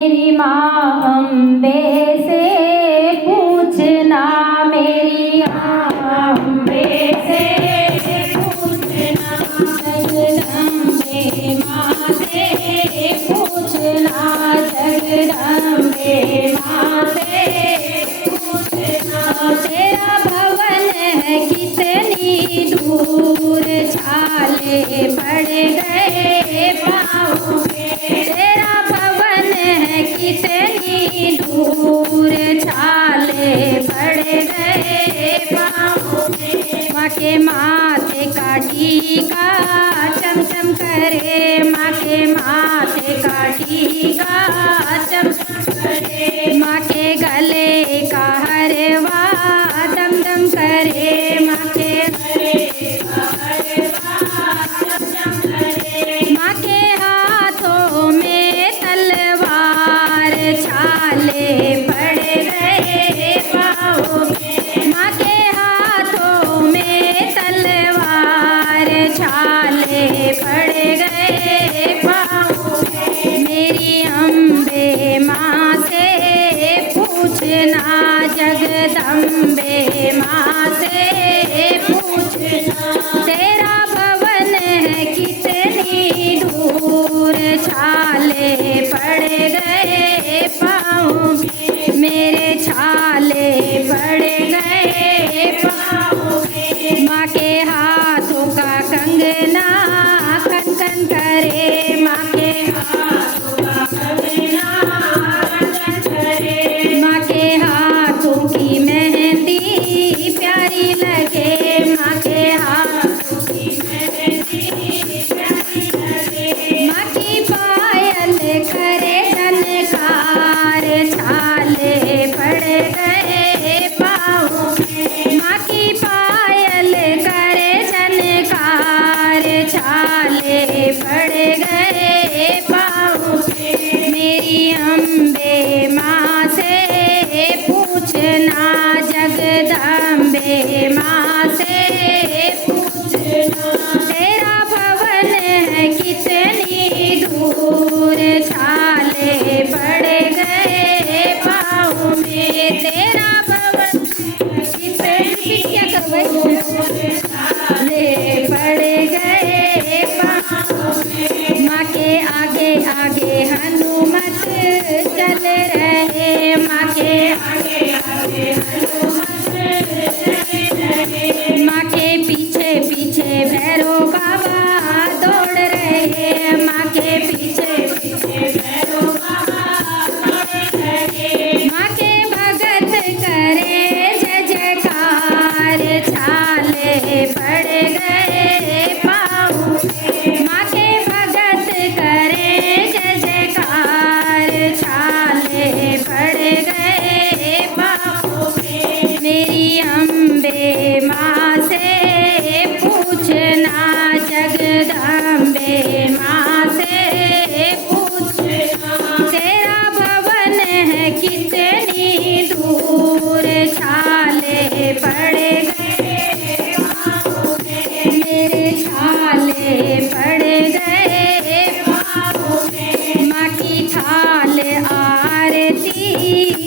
मेरी माँ अम्बे से पूछना, मेरी माँ अम्बे से पूछना, जगदम्बे माँ से पूछना, जगदम्बे माँ से पूछना। तेरा भवन है कितनी दूर, छाले पड़ गए पाँव में। तेरा भवन है कितनी दूर, छाले पड़ गए पाँव में। माँ के माथे का टीका चमचम करे, माँ के माथे का टीका चमचम करे। माँ के गले का हरवा दम दम करे, माँ के गले का हरवा दम दम करे। माँ के हाथों में तलवार, छाले पड़ गए पाँव में। माँ के हाथों में तलवार, छाले पड़ गए पाँव में। मेरी अम्बे माँ से पूछना, जगदम्बे माँ से पूछना। तेरा भवन है कितनी दूर, छाले पड़ गए पाँव में। मेरे छाले पड़ गए पाँव में। माँ के हाथों का कंगना खन खन करे, माँ के हाथों का कंगना खन खन करे। माँ के हाथों की मेहंदी प्यारी लगे, माँ के हाथों की मेहंदी प्यारी लगे। माँ की पायल करे झनकार, छाले पड़ गए पाँव में। माँ की पायल करे झनकार, छाले पड़ गए पाँव में। मेरी अम्बे माँ से पूछना, जगदम्बे माँ से पूछना। तेरा भवन है कितनी दूर, छाले पड़ गए पाँव में। तेरा भवन कितनी दूर, छाले पड़ गए पाँव में। माँ के आगे आगे हनुमत चल रहे, माँ के आगे आगे हनुमत चल रहे। माँ के पीछे पीछे भैरव बाबा दौड़ रहे, माँ के पीछे पीछे भैरव बाबा दौड़ रहे। माँ के भगत करे जय जयकार, छाले पड़ गए पाँव में। माँ के भगत करे जय जयकार, छाले पड़ गए पाँव में। मेरी अम्बे माँ से पूछना, जगदम्बे माँ से पूछना। तेरा भवन है कितनी दूर, छाले पड़ गए पाँव में। मेरे छाले पड़ गए पाँव में। माँ की थाल आरती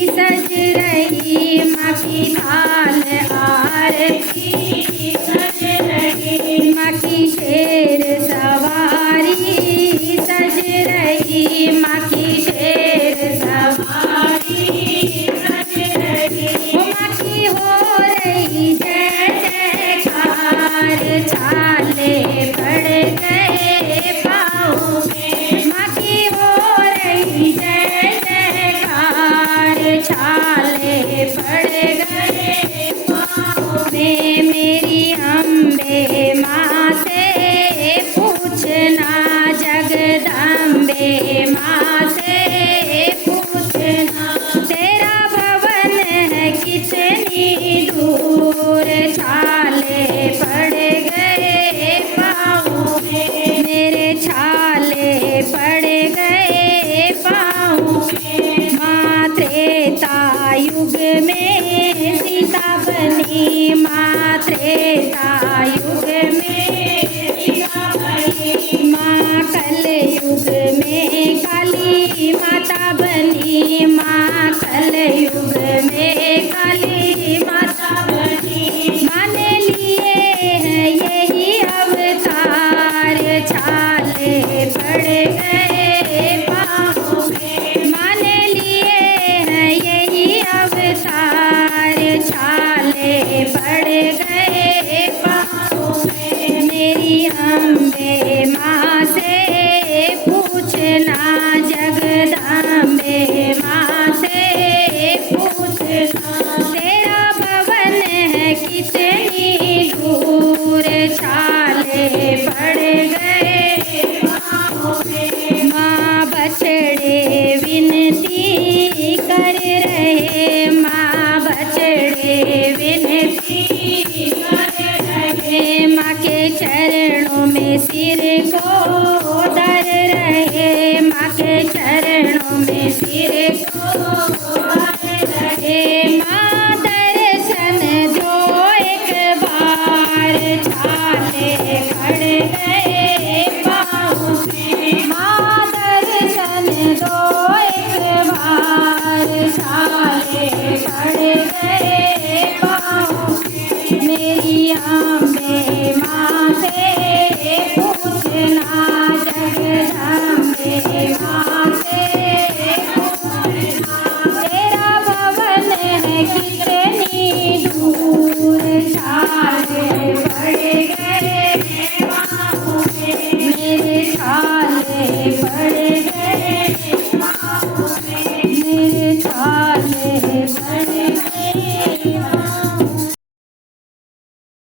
सज रही, माँ की थाल आरती सज रही। माँ की शेर सवारी सज रही, माँ की शेर सवारी सज रही। माँ की हो रही जय जयकार, छाले पड़ गए पाँव में। माँ की हो रही जय जयकार, छाले पड़ गए पाँव में। मेरी अम्बे माँ से पूछना, जगदम्बे माँ से पूछना। तेरा भवन है कितनी दूर, छाले पड़ गए पाँव में। मेरे छाले पड़ गए पाँव में। माँ त्रेता युग में सीता बनी, माँ त्रेता युग में सीता बनी। माँ कल युग में काली माता बनी। माँ कलयुग